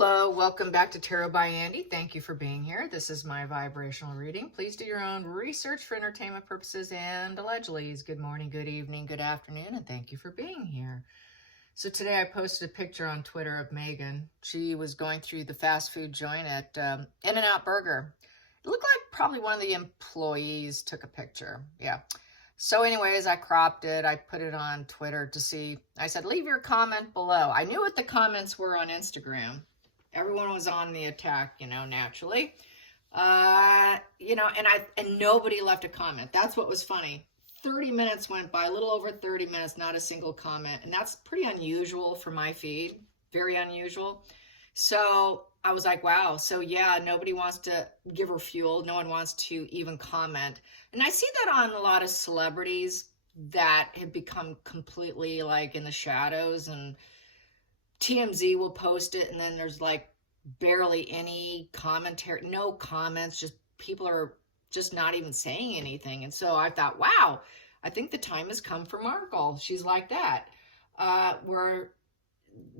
Hello, welcome back to Tarot by Andy. Thank you for being here. This is my vibrational reading. Please do your own research for entertainment purposes and allegedly. Good morning, good evening, good afternoon, and thank you for being here. So today I posted a picture on Twitter of Megan. She was going through the fast food joint at In-N-Out Burger. It looked like probably one of the employees took a picture. Yeah. So anyways, I cropped it. I put it on Twitter to see. I said, leave your comment below. I knew what the comments were on Instagram. Everyone was on the attack, naturally. And nobody left a comment. That's what was funny. 30 minutes went by, a little over 30 minutes, not a single comment. And that's pretty unusual for my feed. Very unusual. So I was like, wow. So yeah, nobody wants to give her fuel. No one wants to even comment. And I see that on a lot of celebrities that have become completely like in the shadows, and TMZ will post it, and then there's like barely any commentary, no comments, just people are just not even saying anything. And so I thought, wow, I think the time has come for Markle. She's like that, where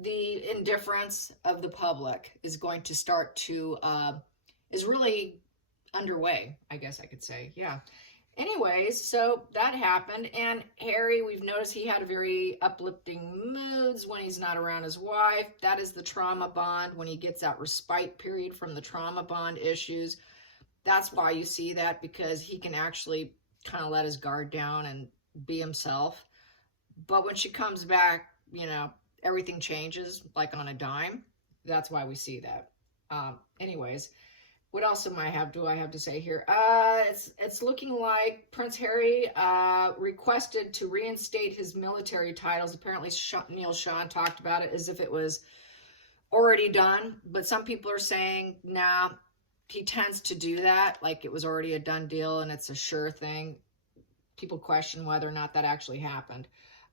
the indifference of the public is going to start to, is really underway, I guess I could say. Yeah. Anyways, so that happened, and Harry, we've noticed he had a very uplifting moods when he's not around his wife. That is the trauma bond, when he gets that respite period from the trauma bond issues. That's why you see that, because he can actually kind of let his guard down and be himself. But when she comes back, everything changes like on a dime. That's why we see that. Anyways. What else do I have to say here? It's looking like Prince Harry requested to reinstate his military titles. Apparently, Neil Sean talked about it as if it was already done. But some people are saying, nah, he tends to do that, like it was already a done deal and it's a sure thing. People question whether or not that actually happened.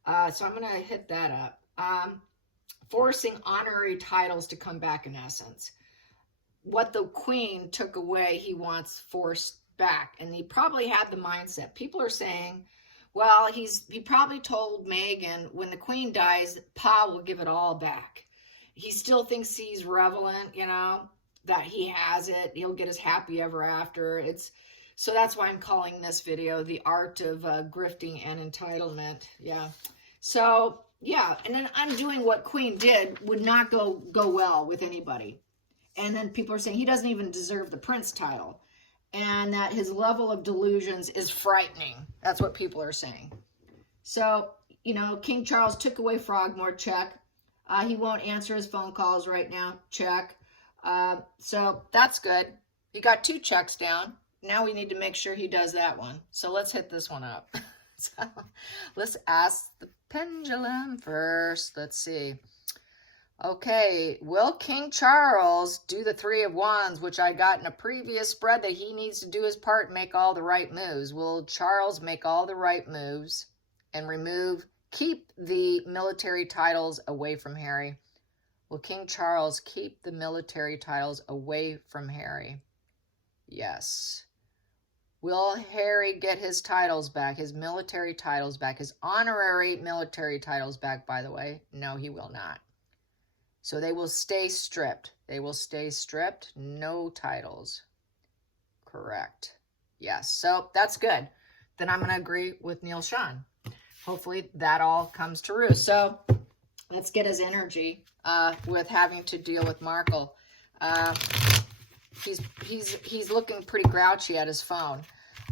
So I'm going to hit that up. Forcing honorary titles to come back, in essence. What the Queen took away, he wants forced back. And he probably had the mindset. People are saying, well, he probably told Meghan, when the Queen dies, Pa will give it all back. He still thinks he's relevant, that he has it. He'll get his happy ever after. So that's why I'm calling this video The Art of Grifting and Entitlement. Yeah. So, yeah. And then undoing what Queen did would not go well with anybody. And then people are saying he doesn't even deserve the Prince title, and that his level of delusions is frightening. That's what people are saying. So, King Charles took away Frogmore, check. He won't answer his phone calls right now, check. So that's good. He got 2 checks down. Now we need to make sure he does that one. So let's hit this one up. So let's ask the pendulum first. Let's see. Okay, will King Charles do the 3 of Wands, which I got in a previous spread that he needs to do his part and make all the right moves? Will Charles make all the right moves and keep the military titles away from Harry? Will King Charles keep the military titles away from Harry? Yes. Will Harry get his titles back, his military titles back, his honorary military titles back, by the way? No, he will not. So they will stay stripped. They will stay stripped. No titles. Correct. Yes. So that's good. Then I'm going to agree with Neil Sean. Hopefully that all comes to roost. So let's get his energy with having to deal with Markle. He's looking pretty grouchy at his phone.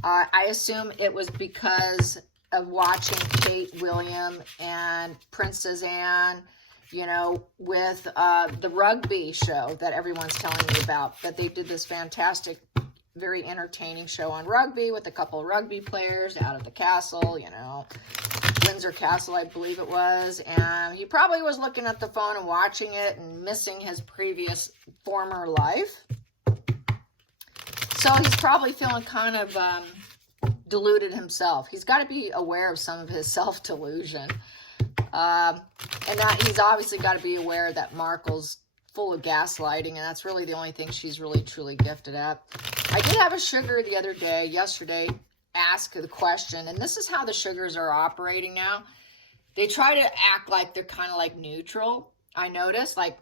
I assume it was because of watching Kate, William, and Princess Anne, with the rugby show that everyone's telling me about. But they did this fantastic, very entertaining show on rugby with a couple of rugby players out of the castle, Windsor Castle, I believe it was. And he probably was looking at the phone and watching it and missing his previous former life. So he's probably feeling kind of deluded himself. He's got to be aware of some of his self-delusion. And that he's obviously got to be aware that Markle's full of gaslighting, and that's really the only thing she's really truly gifted at. I did have a sugar yesterday, ask the question, and this is how the sugars are operating now. They try to act like they're kind of like neutral. I noticed, like,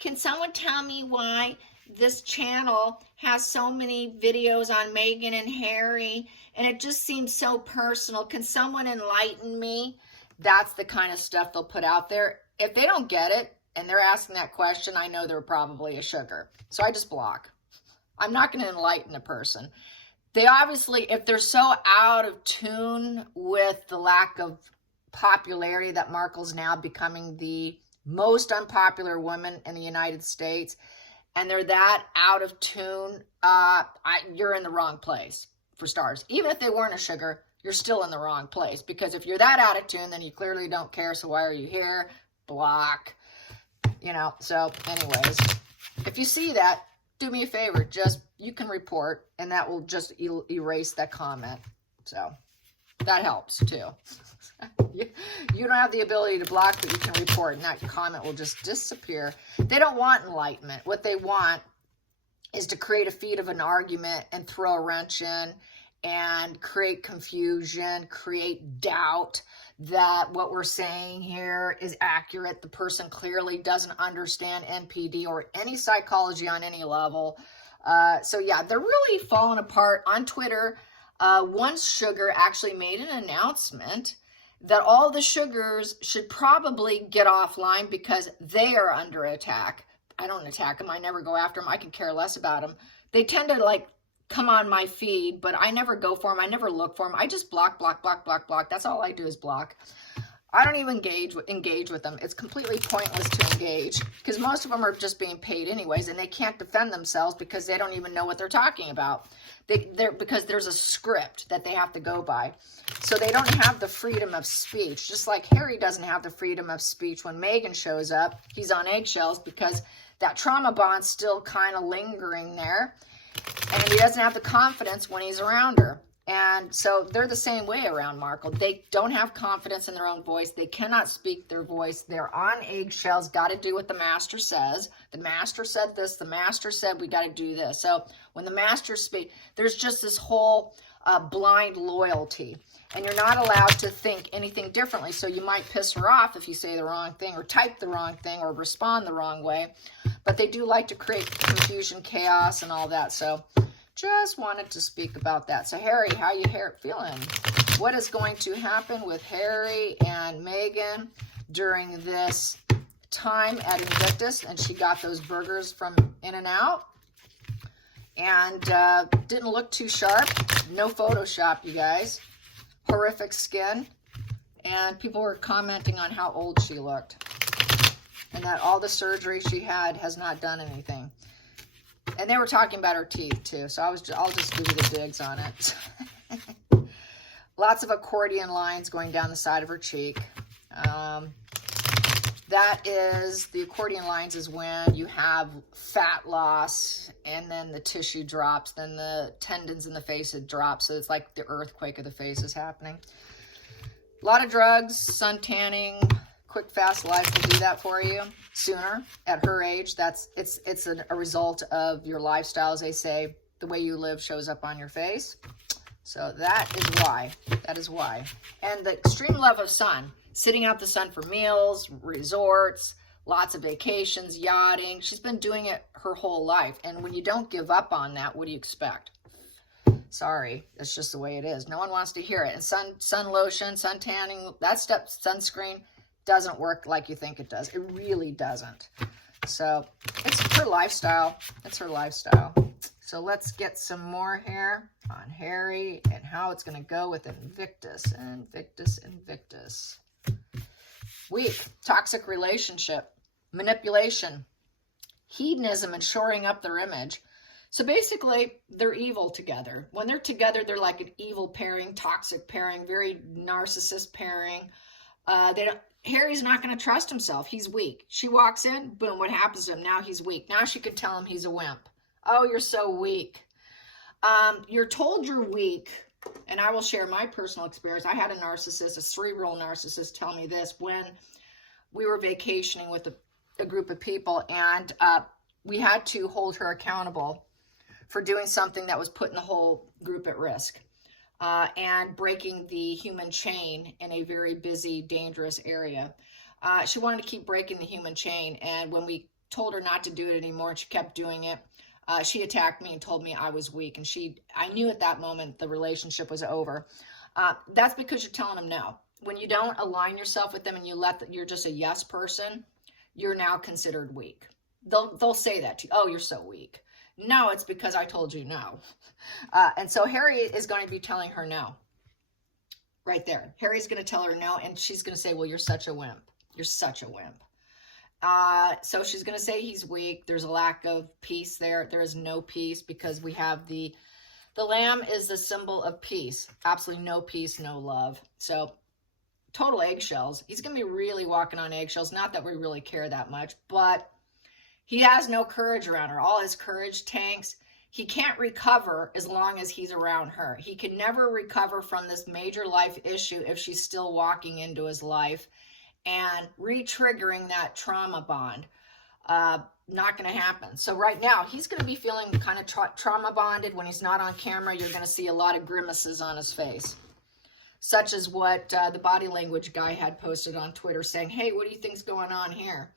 Can someone tell me why this channel has so many videos on Meghan and Harry, and it just seems so personal? Can someone enlighten me? That's the kind of stuff they'll put out there. If they don't get it and they're asking that question, I know they're probably a sugar. So I just block. I'm not going to enlighten a person. They obviously, if they're so out of tune with the lack of popularity that Markle's now becoming the most unpopular woman in the United States, and they're that out of tune, you're in the wrong place, for stars. Even if they weren't a sugar, you're still in the wrong place, because if you're that out of tune, then you clearly don't care, so why are you here? Block. You know, so anyways, if you see that, do me a favor, you can report, and that will just erase that comment. So that helps too. You don't have the ability to block, but you can report, and that comment will just disappear. They don't want enlightenment. What they want is to create a feed of an argument and throw a wrench in and create confusion, create doubt that what we're saying here is accurate. The person clearly doesn't understand NPD or any psychology on any level. So yeah, they're really falling apart. On Twitter, one sugar actually made an announcement that all the sugars should probably get offline because they are under attack. I don't attack them. I never go after them. I could care less about them. They tend to like come on my feed, but I never go for them. I never look for them. I just block, block, block, block, block. That's all I do is block. I don't even engage with them. It's completely pointless to engage because most of them are just being paid anyways, and they can't defend themselves because they don't even know what they're talking about. Because there's a script that they have to go by. So they don't have the freedom of speech. Just like Harry doesn't have the freedom of speech when Meghan shows up. He's on eggshells because that trauma bond's still kind of lingering there. And he doesn't have the confidence when he's around her. And so they're the same way around Markle. They don't have confidence in their own voice. They cannot speak their voice. They're on eggshells, got to do what the master says. The master said this. The master said we got to do this. So when the master speaks, there's just this whole blind loyalty. And you're not allowed to think anything differently. So you might piss her off if you say the wrong thing or type the wrong thing or respond the wrong way. But they do like to create confusion, chaos, and all that. So just wanted to speak about that. So Harry, how you feeling? What is going to happen with Harry and Meghan during this time at Invictus? And she got those burgers from In-N-Out. And didn't look too sharp. No Photoshop, you guys. Horrific skin. And people were commenting on how old she looked. And that all the surgery she had has not done anything. And they were talking about her teeth too, so I'll just give you the digs on it. Lots of accordion lines going down the side of her cheek. That is, the accordion lines is when you have fat loss and then the tissue drops, then the tendons in the face drop, so it's like the earthquake of the face is happening. A lot of drugs, sun tanning, quick, fast life will do that for you sooner at her age. It's a result of your lifestyle, as they say. The way you live shows up on your face. So that is why. That is why. And the extreme love of sun. Sitting out the sun for meals, resorts, lots of vacations, yachting. She's been doing it her whole life. And when you don't give up on that, what do you expect? Sorry, that's just the way it is. No one wants to hear it. And sun lotion, sun tanning, that stuff, sunscreen, doesn't work like you think it does. It really doesn't. So it's her lifestyle. It's her lifestyle. So let's get some more here on Harry and how it's going to go with Invictus. Invictus, Invictus. Weak, toxic relationship, manipulation, hedonism, and shoring up their image. So basically, they're evil together. When they're together, they're like an evil pairing, toxic pairing, very narcissist pairing. Harry's not going to trust himself. He's weak. She walks in, boom, what happens to him? Now he's weak. Now she can tell him he's a wimp. Oh, you're so weak. You're told you're weak, and I will share my personal experience. I had a narcissist, a cerebral narcissist, tell me this when we were vacationing with a group of people, and we had to hold her accountable for doing something that was putting the whole group at risk. And breaking the human chain in a very busy, dangerous area. She wanted to keep breaking the human chain. And when we told her not to do it anymore, and she kept doing it. She attacked me and told me I was weak, and I knew at that moment the relationship was over. That's because you're telling them no. When you don't align yourself with them and you're just a yes person, you're now considered weak. They'll say that to you. Oh, you're so weak. No, it's because I told you no. And so Harry is going to be telling her no. Right there. Harry's going to tell her no, and she's going to say, well, you're such a wimp. You're such a wimp. So she's going to say he's weak. There's a lack of peace there. There is no peace because we have the lamb is the symbol of peace. Absolutely no peace, no love. So total eggshells. He's going to be really walking on eggshells. Not that we really care that much, but he has no courage around her. All his courage tanks. He can't recover as long as he's around her. He can never recover from this major life issue if she's still walking into his life and re-triggering that trauma bond. Not going to happen. So right now, he's going to be feeling kind of trauma bonded. When he's not on camera, you're going to see a lot of grimaces on his face, such as what the body language guy had posted on Twitter saying, hey, what do you think's going on here?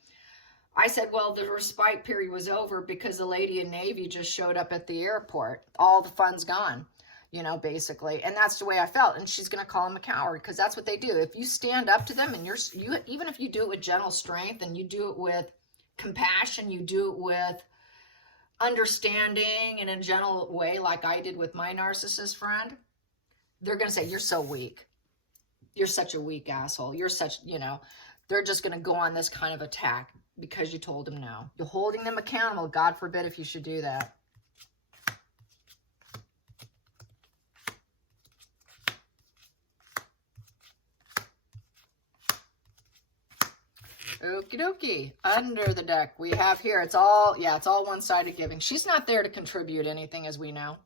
I said, well, the respite period was over because the lady in Navy just showed up at the airport. All the fun's gone, you know, basically. And that's the way I felt. And she's going to call him a coward because that's what they do. If you stand up to them and even if you do it with gentle strength and you do it with compassion, you do it with understanding in a gentle way like I did with my narcissist friend, they're going to say, you're so weak. You're such a weak asshole. You're such, you know, they're just going to go on this kind of attack. Because you told them no. You're holding them accountable. God forbid if you should do that. Okie dokie. Under the deck we have here. It's all one-sided giving. She's not there to contribute anything, as we know.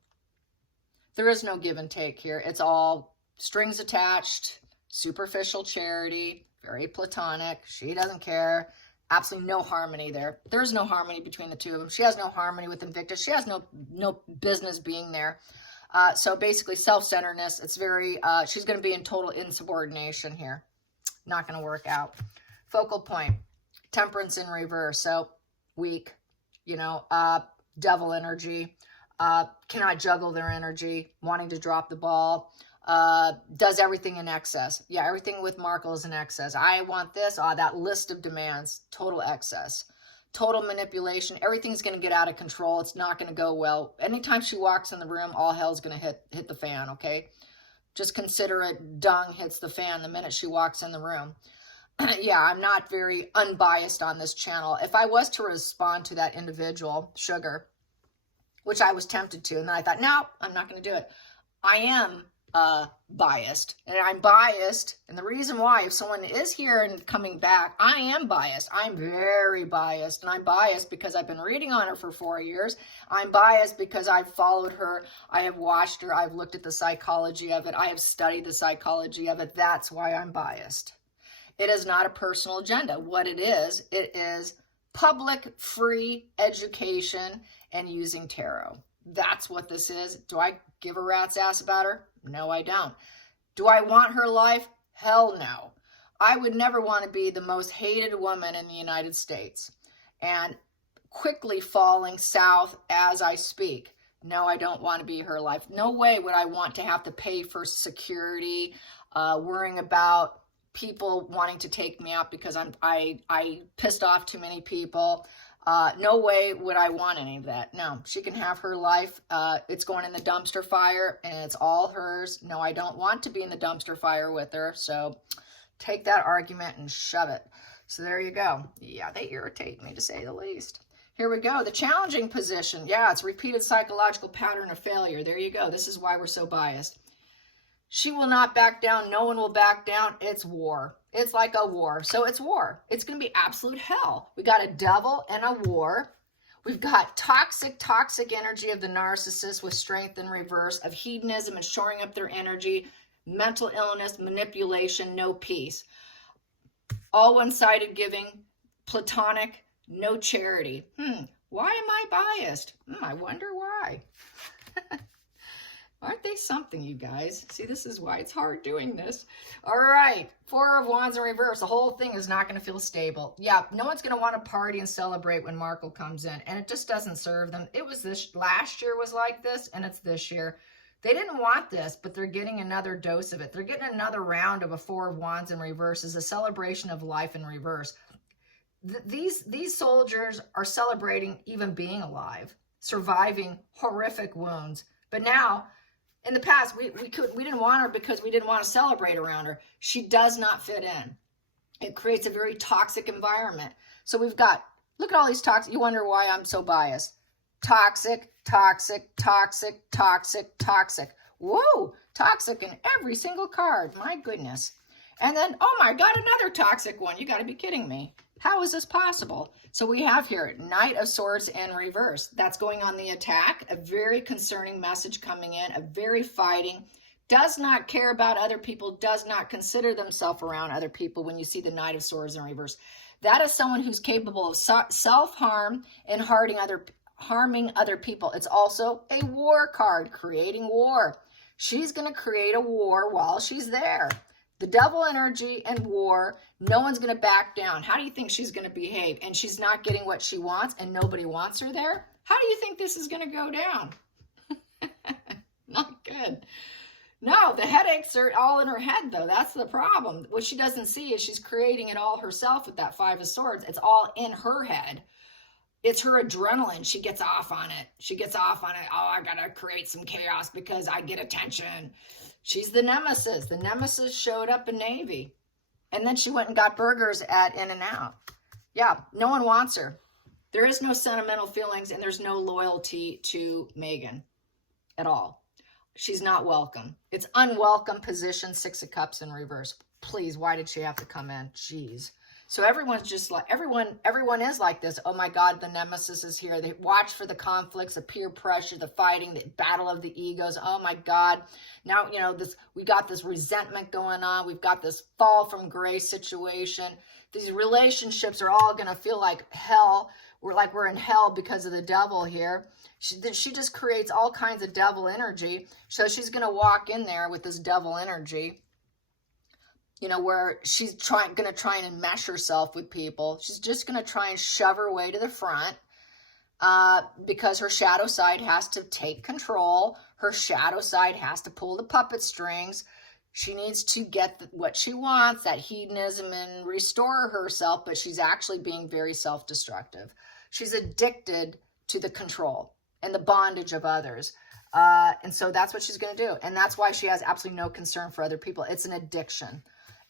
There is no give and take here. It's all strings attached, superficial charity, very platonic. She doesn't care. Absolutely no harmony there. There's no harmony between the two of them. She has no harmony with Invictus. She has no business being there. So basically self-centeredness. It's very, she's going to be in total insubordination here. Not going to work out. Focal point, temperance in reverse. So weak, you know, devil energy, cannot juggle their energy, wanting to drop the ball. Does everything in excess. Yeah, everything with Markle is in excess. I want this. That list of demands, total excess, total manipulation. Everything's going to get out of control. It's not going to go well. Anytime she walks in the room, all hell's going to hit the fan, okay? Just consider it dung hits the fan the minute she walks in the room. Yeah, I'm not very unbiased on this channel. If I was to respond to that individual, Sugar, which I was tempted to, and then I thought, no, I'm not going to do it. I am biased, and I'm biased, and the reason why, if someone is here and coming back, I am biased. I'm very biased, and I'm biased because I've been reading on her for 4 years. I'm biased because I've followed her, I have watched her, I've looked at the psychology of it, I have studied the psychology of it. That's why I'm biased. It is not a personal agenda. What it is public free education and using tarot. That's what this is. Do I give a rat's ass about her? No, I don't. Do I want her life? Hell no. I would never want to be the most hated woman in the United States and quickly falling south as I speak. No, I don't want to be her life. No way would I want to have to pay for security, worrying about people wanting to take me out because I pissed off too many people. No way would I want any of that. No, she can have her life. It's going in the dumpster fire and it's all hers. No, I don't want to be in the dumpster fire with her. So take that argument and shove it. So there you go. Yeah, they irritate me to say the least. Here we go. The challenging position. Yeah, it's repeated psychological pattern of failure. There you go. This is why we're so biased. She will not back down. No one will back down. It's war. It's like a war. So it's war. It's going to be absolute hell. We got a devil and a war. We've got toxic energy of the narcissist with strength in reverse, of hedonism and shoring up their energy, mental illness, manipulation, no peace. All one-sided giving, platonic, no charity. Why am I biased? I wonder why. Aren't they something, you guys? See, this is why it's hard doing this. All right, Four of Wands in reverse. The whole thing is not going to feel stable. Yeah, no one's going to want to party and celebrate when Markle comes in, and it just doesn't serve them. It was this, last year was like this, and it's this year. They didn't want this, but they're getting another dose of it. They're getting another round of a Four of Wands in reverse as a celebration of life in reverse. These soldiers are celebrating even being alive, surviving horrific wounds. But now, in the past, we didn't want her because we didn't want to celebrate around her. She does not fit in. It creates a very toxic environment. So we've got, look at all these toxic, you wonder why I'm so biased. Toxic, toxic, toxic, toxic, toxic. Whoa, toxic in every single card. My goodness. And then, oh my God, another toxic one. You got to be kidding me. How is this possible? So we have here Knight of Swords in reverse. That's going on the attack. A very concerning message coming in. A very fighting. Does not care about other people. Does not consider themselves around other people when you see the Knight of Swords in reverse. That is someone who's capable of self-harm and harming other people. It's also a war card, creating war. She's going to create a war while she's there. The devil energy and war, no one's going to back down. How do you think she's going to behave? And she's not getting what she wants and nobody wants her there? How do you think this is going to go down? Not good. No, the headaches are all in her head, though. That's the problem. What she doesn't see is she's creating it all herself with that Five of Swords. It's all in her head. It's her adrenaline. She gets off on it. She gets off on it. Oh, I got to create some chaos because I get attention. She's the nemesis. The nemesis showed up in Navy. And then she went and got burgers at In-N-Out. Yeah, no one wants her. There is no sentimental feelings and there's no loyalty to Megan at all. She's not welcome. It's unwelcome position, Six of Cups in reverse. Please, why did she have to come in? Jeez. So everyone's just like, everyone is like this. Oh my God, the nemesis is here. They watch for the conflicts, the peer pressure, the fighting, the battle of the egos. Oh my God. Now, you know, we got this resentment going on. We've got this fall from grace situation. These relationships are all going to feel like hell. We're in hell because of the devil here. She just creates all kinds of devil energy. So she's going to walk in there with this devil energy, you know, where she's going to try and enmesh herself with people. She's just going to try and shove her way to the front because her shadow side has to take control. Her shadow side has to pull the puppet strings. She needs to get what she wants, that hedonism, and restore herself, but she's actually being very self-destructive. She's addicted to the control and the bondage of others. And so that's what she's going to do. And that's why she has absolutely no concern for other people. It's an addiction.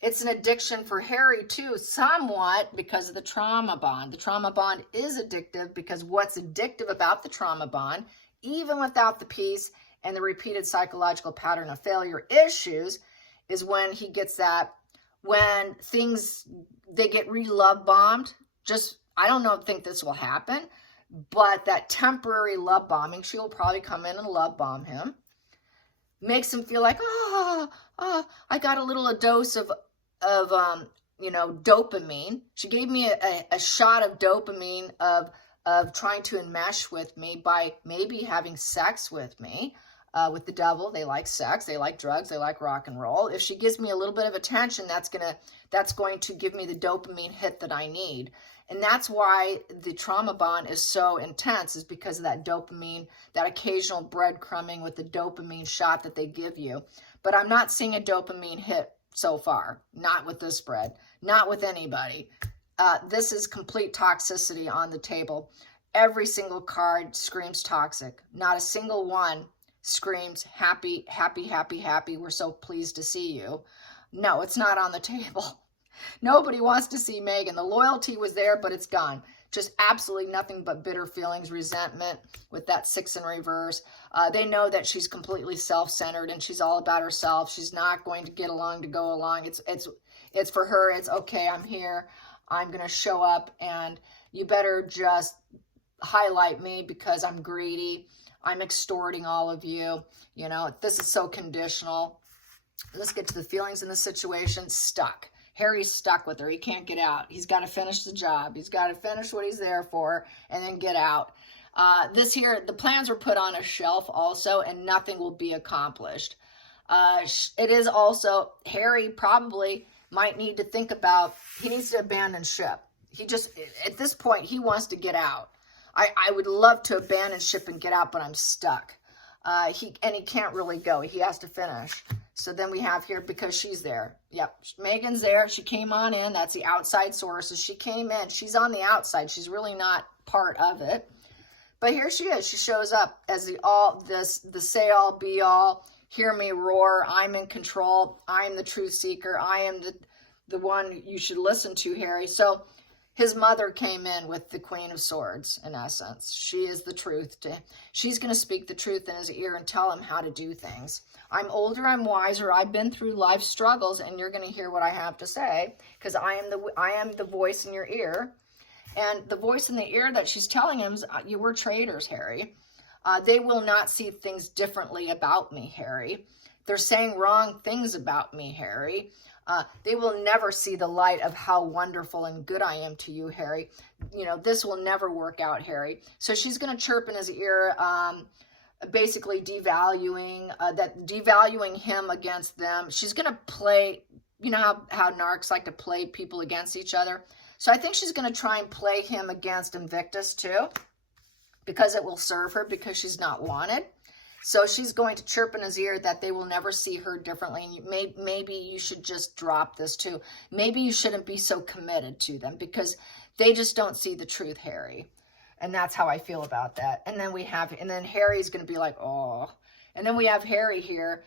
It's an addiction for Harry, too, somewhat because of the trauma bond. The trauma bond is addictive because what's addictive about the trauma bond, even without the peace and the repeated psychological pattern of failure issues, is when he gets that, when they get re-love bombed. I don't think this will happen, but that temporary love bombing, she will probably come in and love bomb him. Makes him feel like, I got a dose of dopamine. She gave me a shot of dopamine of trying to enmesh with me by maybe having sex with me. With the devil, they like sex, they like drugs, they like rock and roll. If she gives me a little bit of attention, that's going to give me the dopamine hit that I need. And that's why the trauma bond is so intense, is because of that dopamine, that occasional breadcrumbing with the dopamine shot that they give you. But I'm not seeing a dopamine hit so far. Not with this spread. Not with anybody. This is complete toxicity on the table. Every single card screams toxic. Not a single one screams happy, happy, happy, happy. We're so pleased to see you. No, it's not on the table. Nobody wants to see Megan. The loyalty was there, but it's gone. Just absolutely nothing but bitter feelings, resentment with that Six in reverse. They know that she's completely self-centered and she's all about herself. She's not going to get along to go along. It's for her. It's okay. I'm here. I'm going to show up, and you better just highlight me because I'm greedy. I'm extorting all of you. You know, this is so conditional. Let's get to the feelings in the situation. Stuck. Harry's stuck with her. He can't get out. He's got to finish the job. He's got to finish what he's there for and then get out. This here, the plans were put on a shelf also, and nothing will be accomplished. It is also, Harry probably might need to think about, he needs to abandon ship. He just, at this point, he wants to get out. I would love to abandon ship and get out, but I'm stuck. He can't really go. He has to finish. So then we have here, because she's there. Yep, Megan's there. She came on in. That's the outside sources. She came in. She's on the outside. She's really not part of it. But here she is. She shows up as the say all, be all, hear me roar. I'm in control. I'm the truth seeker. I am the one you should listen to, Harry. So his mother came in with the Queen of Swords, in essence. She is the truth. She's going to speak the truth in his ear and tell him how to do things. I'm older, I'm wiser, I've been through life struggles, and you're going to hear what I have to say, because I am the voice in your ear. And the voice in the ear that she's telling him is, you were traitors, Harry. They will not see things differently about me, Harry. They're saying wrong things about me, Harry. They will never see the light of how wonderful and good I am to you, Harry. You know, this will never work out, Harry. So she's going to chirp in his ear, basically devaluing him against them. She's going to play, you know how narcs like to play people against each other. So I think she's going to try and play him against Invictus too, because it will serve her, because she's not wanted. So she's going to chirp in his ear that they will never see her differently. And maybe you should just drop this too. Maybe you shouldn't be so committed to them, because they just don't see the truth, Harry. And that's how I feel about that. And then Harry's going to be like, oh. And then we have Harry here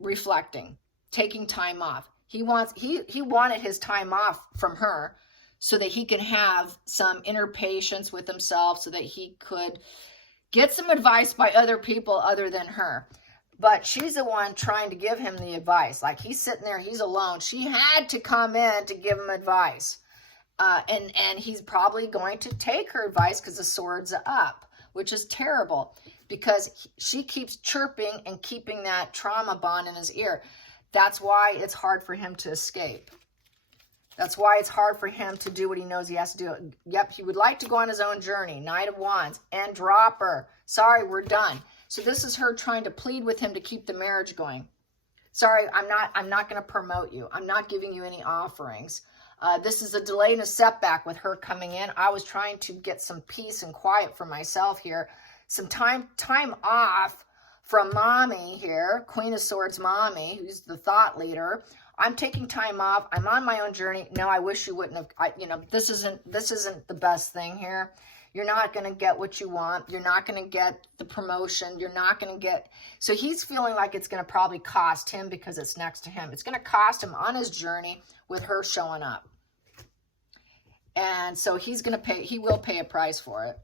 reflecting, taking time off. He wanted his time off from her so that he can have some inner patience with himself, so that he could get some advice by other people other than her. But she's the one trying to give him the advice. Like, he's sitting there, he's alone. She had to come in to give him advice. And he's probably going to take her advice because the sword's up, which is terrible, because she keeps chirping and keeping that trauma bond in his ear. That's why it's hard for him to escape. That's why it's hard for him to do what he knows he has to do. Yep, he would like to go on his own journey. Knight of Wands and Dropper. Sorry, we're done. So this is her trying to plead with him to keep the marriage going. Sorry, I'm not going to promote you. I'm not giving you any offerings. This is a delay and a setback with her coming in. I was trying to get some peace and quiet for myself here. Some time off from mommy here, Queen of Swords mommy, who's the thought leader. I'm taking time off. I'm on my own journey. No, I wish you wouldn't have. This isn't the best thing here. You're not going to get what you want. You're not going to get the promotion. You're not going to get. So he's feeling like it's going to probably cost him, because it's next to him. It's going to cost him on his journey with her showing up. And so he's going to pay. He will pay a price for it,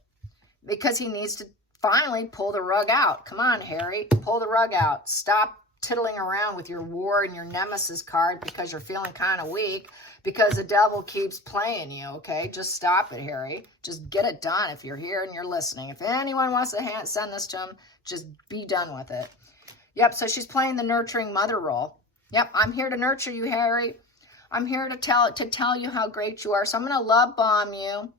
because he needs to finally pull the rug out. Come on, Harry, pull the rug out. Stop tiddling around with your war and your nemesis card because you're feeling kind of weak, because the devil keeps playing you, okay? Just stop it, Harry. Just get it done if you're here and you're listening. If anyone wants to send this to him, just be done with it. Yep, so she's playing the nurturing mother role. Yep, I'm here to nurture you, Harry. I'm here to tell you how great you are. So I'm going to love bomb you.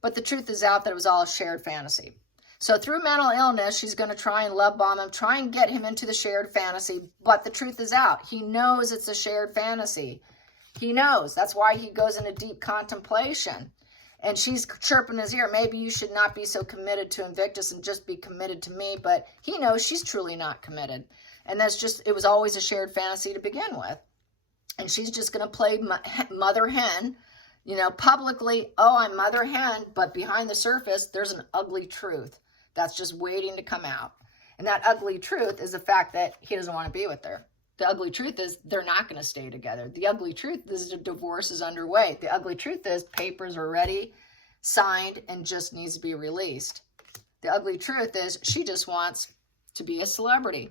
But the truth is out that it was all a shared fantasy. So through mental illness, she's going to try and love bomb him, try and get him into the shared fantasy. But the truth is out. He knows it's a shared fantasy. He knows. That's why he goes into deep contemplation. And she's chirping his ear. Maybe you should not be so committed to Invictus and just be committed to me. But he knows she's truly not committed. And it was always a shared fantasy to begin with. And she's just going to play mother hen, publicly. Oh, I'm mother hen. But behind the surface, there's an ugly truth that's just waiting to come out. And that ugly truth is the fact that he doesn't want to be with her. The ugly truth is they're not going to stay together. The ugly truth is the divorce is underway. The ugly truth is papers are ready, signed, and just needs to be released. The ugly truth is she just wants to be a celebrity.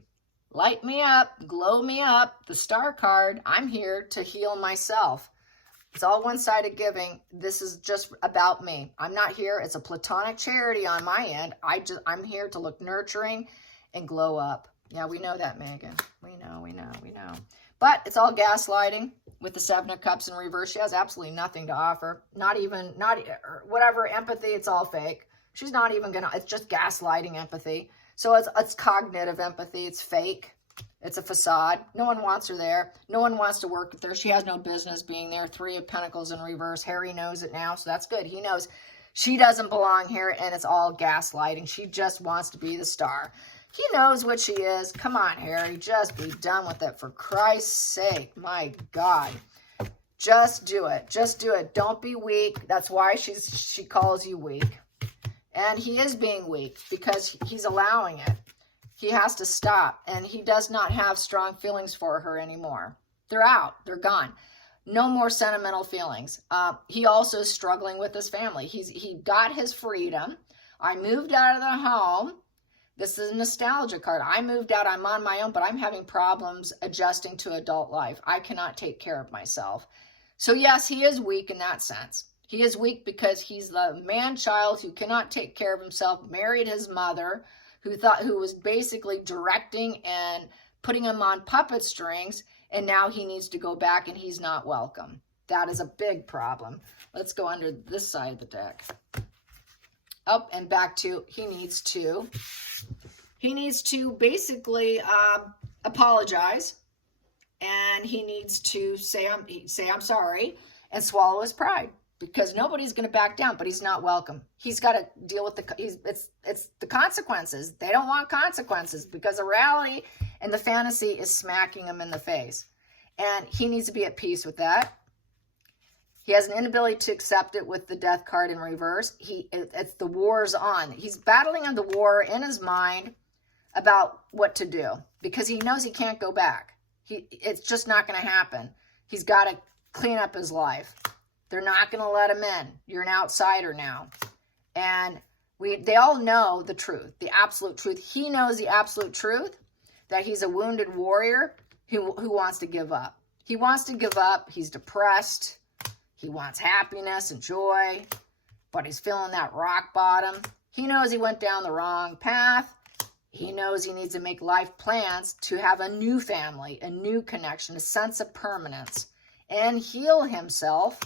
Light me up, glow me up, the star card. I'm here to heal myself. It's all one-sided giving. This is just about me. I'm not here. It's a platonic charity on my end. I'm here to look nurturing and glow up. Yeah, we know that, Megan. We know. But it's all gaslighting with the Seven of Cups in reverse. She has absolutely nothing to offer. Not whatever empathy. It's all fake. She's not even going to, it's just gaslighting empathy. So it's cognitive empathy. It's fake. It's a facade. No one wants her there. No one wants to work with her. She has no business being there. 3 of Pentacles in reverse. Harry knows it now, so that's good. He knows she doesn't belong here, and it's all gaslighting. She just wants to be the star. He knows what she is. Come on, Harry. Just be done with it, for Christ's sake. My God. Just do it. Just do it. Don't be weak. That's why she calls you weak. And he is being weak because he's allowing it. He has to stop. And he does not have strong feelings for her anymore. They're out. They're gone. No more sentimental feelings. He also is struggling with his family. He got his freedom. I moved out of the home. This is a nostalgia card. I moved out. I'm on my own, but I'm having problems adjusting to adult life. I cannot take care of myself. So yes, he is weak in that sense. He is weak because he's the man-child who cannot take care of himself, married his mother, who was basically directing and putting him on puppet strings, and now he needs to go back and he's not welcome. That is a big problem. Let's go under this side of the deck. Up and back to he needs to basically apologize, and he needs to say I'm sorry and swallow his pride, because nobody's going to back down, but he's not welcome. He's got to deal with it's the consequences. They don't want consequences because the reality and the fantasy is smacking him in the face, and he needs to be at peace with that. He has an inability to accept it with the death card in reverse. It's the war's on. He's battling the war in his mind about what to do because he knows he can't go back. It's just not going to happen. He's got to clean up his life. They're not going to let him in. You're an outsider now. And they all know the truth, the absolute truth. He knows the absolute truth, that he's a wounded warrior who wants to give up. He wants to give up. He's depressed. He wants happiness and joy, but he's feeling that rock bottom. He knows he went down the wrong path. He knows he needs to make life plans to have a new family, a new connection, a sense of permanence, and heal himself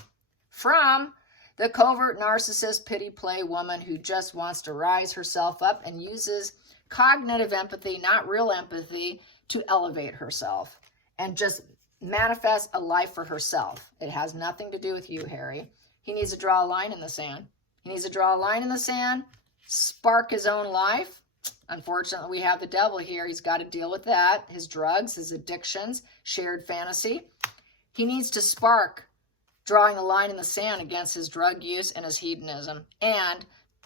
from the covert narcissist pity play woman who just wants to rise herself up and uses cognitive empathy, not real empathy, to elevate herself and just manifest a life for herself. It has nothing to do with you, Harry. He needs to draw a line in the sand. He needs to draw a line in the sand, spark his own life. Unfortunately, we have the devil here. He's got to deal with that. His drugs, his addictions, shared fantasy. He needs to spark drawing a line in the sand against his drug use and his hedonism, and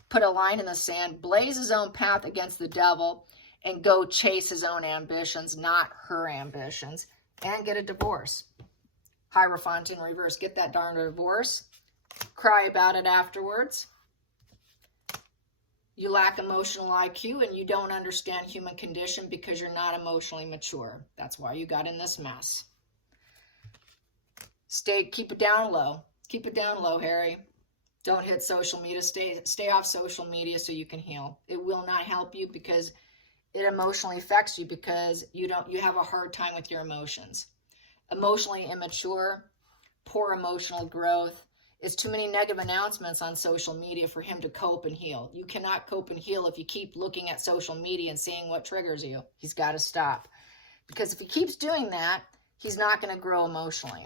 put a line in the sand, blaze his own path against the devil, and go chase his own ambitions, not her ambitions, and get a divorce. Hierophant in reverse. Get that darn divorce. Cry about it afterwards. You lack emotional IQ and you don't understand human condition because you're not emotionally mature. That's why you got in this mess. Keep it down low. Keep it down low, Harry. Don't hit social media. Stay off social media so you can heal. It will not help you because it emotionally affects you, because you have a hard time with your emotions. Emotionally immature, poor emotional growth. It's too many negative announcements on social media for him to cope and heal. You cannot cope and heal if you keep looking at social media and seeing what triggers you. He's got to stop. Because if he keeps doing that, he's not going to grow emotionally.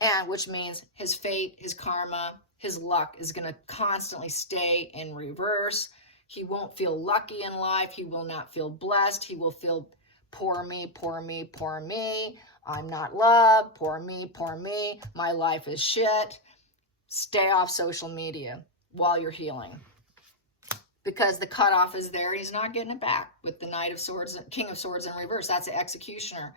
And which means his fate, his karma, his luck is going to constantly stay in reverse. He won't feel lucky in life. He will not feel blessed. He will feel, poor me, poor me, poor me. I'm not loved. Poor me, poor me. My life is shit. Stay off social media while you're healing. Because the cutoff is there. He's not getting it back with the Knight of Swords, King of Swords in reverse. That's the executioner.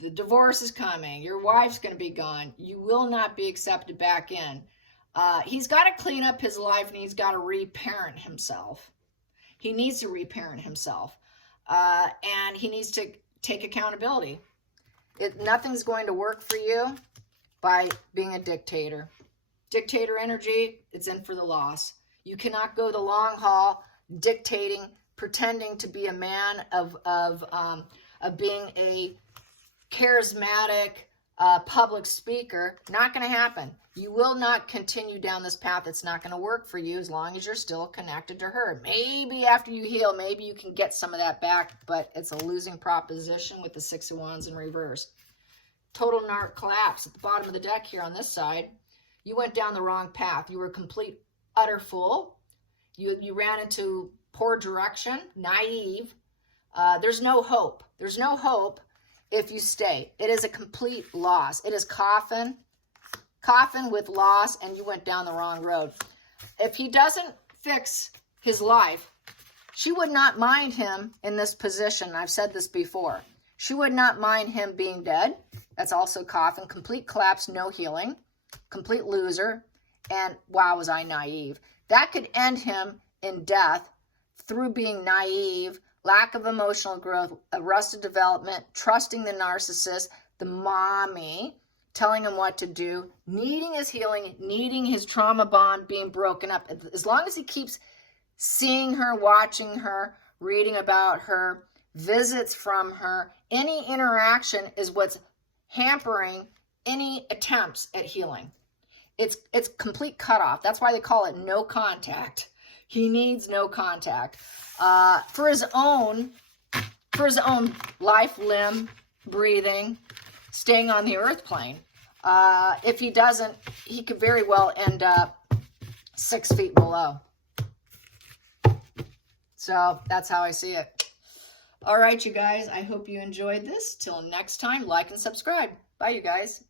The divorce is coming. Your wife's going to be gone. You will not be accepted back in. He's got to clean up his life, and he's got to reparent himself. He needs to reparent himself. And he needs to take accountability. Nothing's going to work for you by being a dictator. Dictator energy, it's in for the loss. You cannot go the long haul dictating, pretending to be a man of being a charismatic public speaker. Not going to happen. You will not continue down this path. It's not going to work for you as long as you're still connected to her. Maybe after you heal, maybe you can get some of that back, but it's a losing proposition with the Six of Wands in reverse. Total narc collapse at the bottom of the deck here on this side. You went down the wrong path. You were a complete, utter fool. You ran into poor direction, naive. There's no hope. There's no hope if you stay. It is a complete loss. It is coffin with loss, and you went down the wrong road. If he doesn't fix his life, she would not mind him in this position. I've said this before. She would not mind him being dead. That's also coffin. Complete collapse, no healing. Complete loser. And wow, was I naive. That could end him in death through being naive, lack of emotional growth, arrested development, trusting the narcissist, the mommy, telling him what to do, needing his healing, needing his trauma bond being broken up. As long as he keeps seeing her, watching her, reading about her, visits from her, any interaction is what's hampering any attempts at healing. It's complete cutoff. That's why they call it no contact. He needs no contact for his own life, limb, breathing, staying on the earth plane. If he doesn't, he could very well end up 6 feet below. So that's how I see it. All right, you guys, I hope you enjoyed this. Till next time, like and subscribe. Bye, you guys.